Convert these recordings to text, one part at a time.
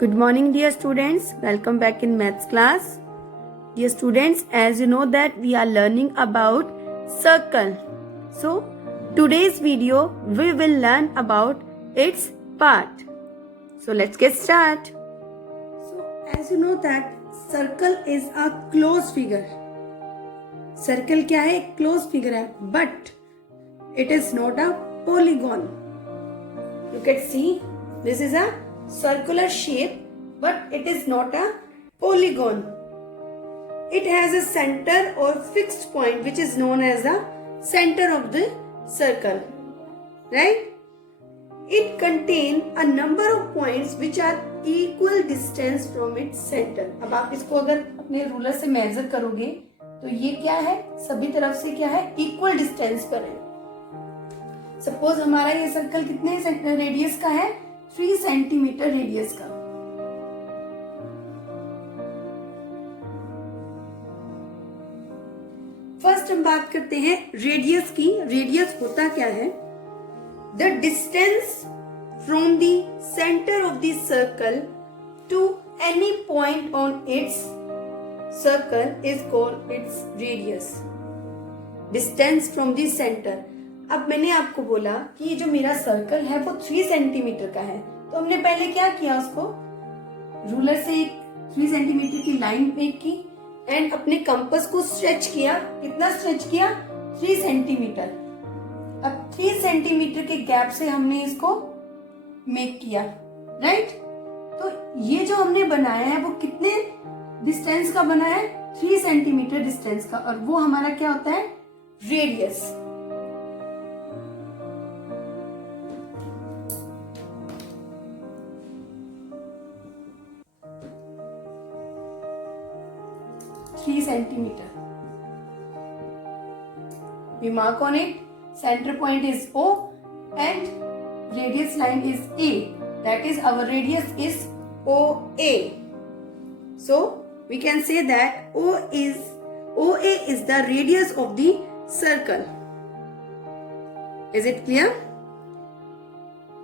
Good morning, dear students. Welcome back in maths class. Dear students, as you know that we are learning about circle. So, today's video we will learn about its part. So, let's get started. So, as you know that circle is a closed figure. Circle क्या है? एक closed figure है, but it is not a polygon. You can see this is a circular shape, but it is not a polygon. It has a center or fixed point which is known as the center of the circle, right? It contains a number of points which are equal distance from its center. अब आप इसको अगर अपने रूलर से मेजर करोगे तो ये क्या है, सभी तरफ से क्या है, इक्वल डिस्टेंस पर है. सपोज हमारा ये सर्कल कितने रेडियस का है, 3 सेंटीमीटर रेडियस का. फर्स्ट हम बात करते हैं रेडियस की. रेडियस होता क्या है? The distance from the centre of the circle to any point on its circle is called its radius. Distance from the centre. अब मैंने आपको बोला कि ये जो मेरा सर्कल है वो 3 सेंटीमीटर का है, तो हमने पहले क्या किया, उसको रूलर से एक 3 सेंटीमीटर की लाइन मेक की एंड अपने कंपास को स्ट्रेच किया. कितना स्ट्रेच किया? 3 सेंटीमीटर. अब 3 सेंटीमीटर के गैप से हमने इसको मेक किया, राइट? तो ये जो हमने बनाया है वो कितने डिस्टेंस का बना है? 3 सेंटीमीटर डिस्टेंस का, और वो हमारा क्या होता है? Radius. centimeter. We mark on it. Center point is O and radius line is A. That is, our radius is OA. So we can say that OA is the radius of the circle. Is it clear?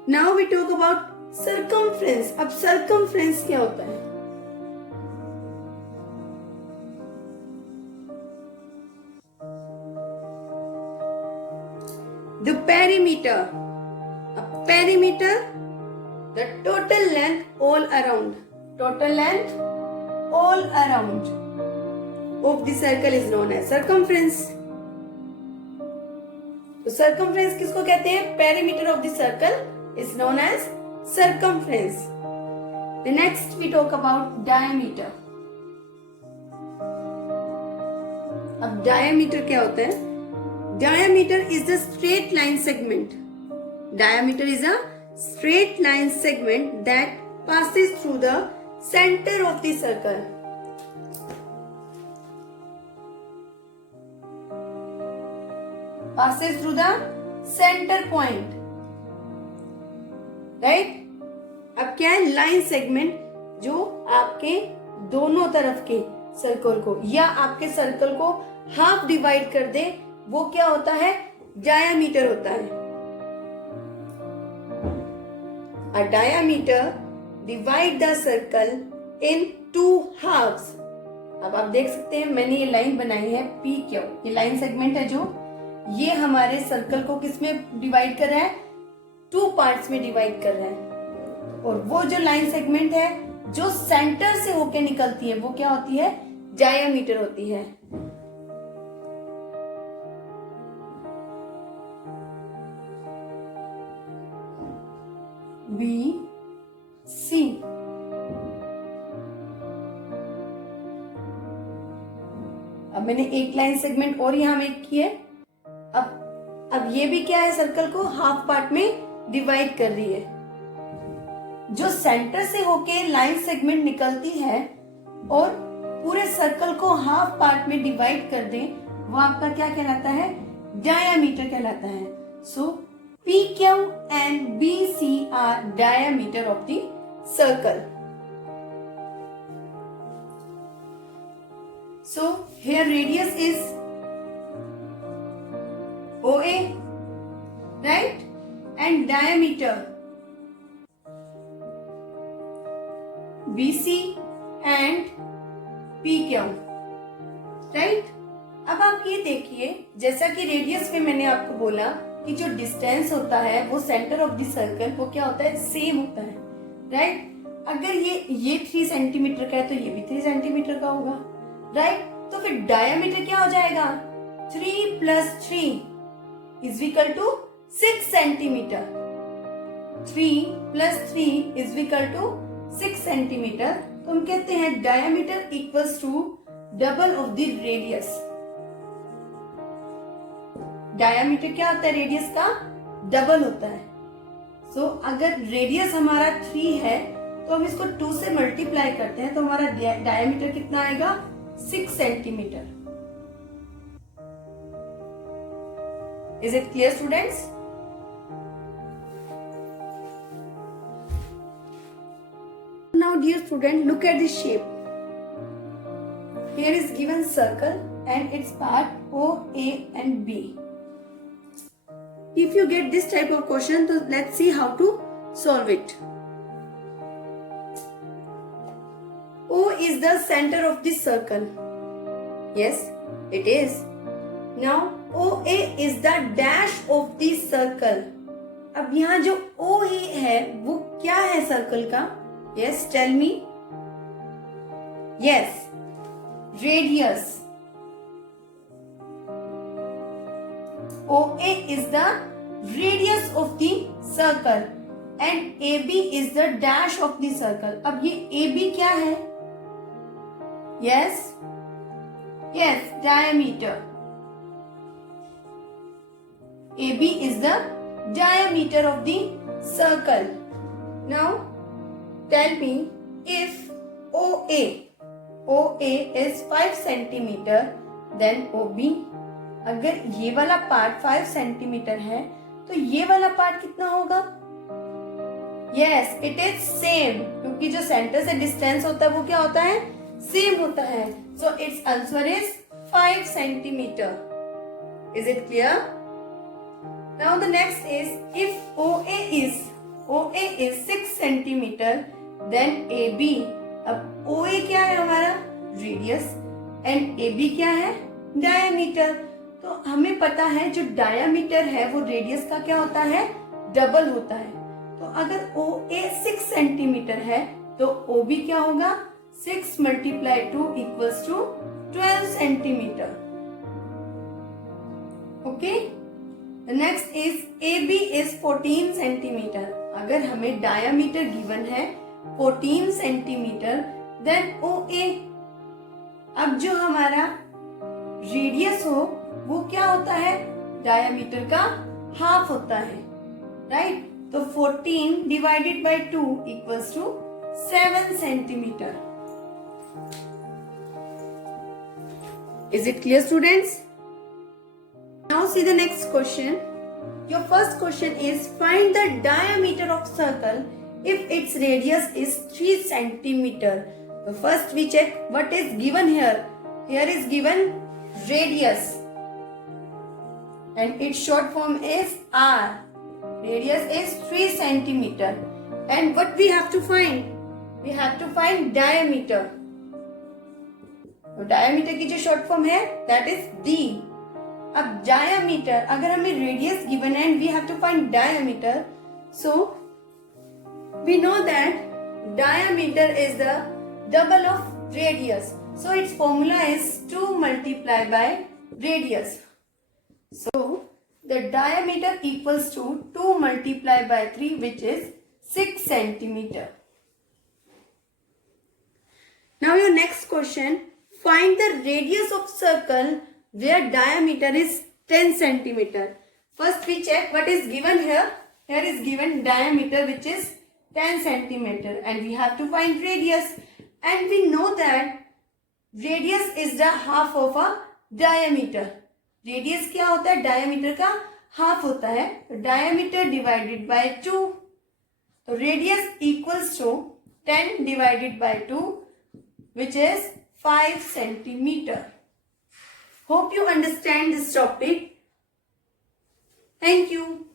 Now we talk about circumference. अब circumference क्या होता है? The perimeter. A perimeter, the total length all around. Total length all around of the circle is known as circumference. तो circumference किसको कहते हैं? Perimeter of the circle is known as circumference. The next we talk about diameter. अब diameter क्या होता है? Diameter is the straight line segment. Diameter is a straight line segment that passes through the center of the circle. Passes through the center point. Right? अब क्या है? Line segment जो आपके दोनों तरफ के सर्कल को या आपके सर्कल को हाफ डिवाइड कर दे, वो क्या होता है? डायामीटर होता है. A diameter divide the circle in 2 halves. अब आप देख सकते हैं मैंने ये लाइन बनाई है पी क्यू. ये लाइन सेगमेंट है जो ये हमारे सर्कल को किस में डिवाइड कर रहा है? 2 पार्ट्स में डिवाइड कर रहा है. और वो जो लाइन सेगमेंट है जो सेंटर से होके निकलती है वो क्या होती है? डायामीटर होती है. BC. अब मैंने एक लाइन सेगमेंट और यहां मेक की है. अब ये भी क्या है? सर्कल को हाफ पार्ट में डिवाइड कर रही है. जो सेंटर से होके लाइन सेगमेंट निकलती है और पूरे सर्कल को हाफ पार्ट में डिवाइड कर दे, वो आपका क्या कहलाता है? डायामीटर कहलाता है. सो PQ and BC are diameter of the circle. So here radius is OA, right? And diameter BC and PQ, right. अब आप ये देखिए, जैसा कि रेडियस में मैंने आपको बोला कि जो डिस्टेंस होता है वो सेंटर ऑफ द सर्कल वो क्या होता है, सेम होता है, राइट। अगर ये 3 सेंटीमीटर का है तो ये भी 3 सेंटीमीटर का होगा, राइट। तो फिर डायमीटर क्या हो जाएगा, 3 + 3 is equal to 6 centimetre. 3 + 3 is equal to 6 centimetre. तो हम कहते हैं diameter equals to double of the radius. Diameter क्या होता है, रेडियस का डबल होता है। सो अगर रेडियस हमारा 3 है तो हम इसको 2 से मल्टीप्लाई करते हैं तो हमारा डायमीटर कितना आएगा, 6 centimetre. Is it clear students? Now dear student, look at the shape. Here is given circle and its part O, A and B. If you get this type of question, so let's see how to solve it. O is the center of the circle. Yes, it is. Now OA is the dash of the circle. अब यहाँ जो OA है वो क्या है सर्कल का? Yes, tell me. Yes, radius. OA is the radius of the circle and AB is the dash of the circle. अब ये AB क्या है? Yes, yes, diameter. AB is the diameter of the circle. Now tell me, if OA is 5 centimeter, then OB, अगर ये वाला पार्ट 5 सेंटीमीटर है तो ये वाला पार्ट कितना होगा? Yes, it is same, क्योंकि जो सेंटर से डिस्टेंस होता है वो क्या होता है, सेम होता है। So its answer is 5 centimeter. Is it clear? Now the next is, if OA is 6 centimeter, then AB, अब OA क्या है हमारा, रेडियस, एंड AB क्या है, डायमीटर। तो हमें पता है जो डायमीटर है वो रेडियस का क्या होता है, डबल होता है। तो अगर OA 6 सेंटीमीटर है तो OB क्या होगा, 6 × 2 equals to 12 centimetre. Okay, next is AB is 14 centimetre. अगर हमें डायमीटर गिवन है 14 सेंटीमीटर, देन OA, अब जो हमारा रेडियस हो वो क्या होता है, डायमीटर का हाफ होता है, राइट। तो 14 / 2 equals to 7 centimetre. Is it clear, students? Now see the next question. Your first question is, find the diameter of circle if its radius is 3 centimeter. So first we check what is given here. Here is given radius and its short form is R. Radius is 3 centimeter. And what we have to find? We have to find diameter. तो diameter की जो short form है that is D. अब diameter, अगर हमें radius given है and we have to find diameter, so we know that diameter is the double of radius. So its formula is 2 × radius. So the diameter equals to 2 × 3 which is 6 centimeter. Now your next question. Find the radius of circle where diameter is 10 centimeter. First we check what is given here. Here is given diameter which is 10 centimeter and we have to find radius. And we know that radius is the half of a diameter. Radius क्या होता है, diameter का half होता है. तो diameter divided by 2. तो radius equals to 10 divided by 2 which is 5 centimeter. Hope you understand this topic. Thank you.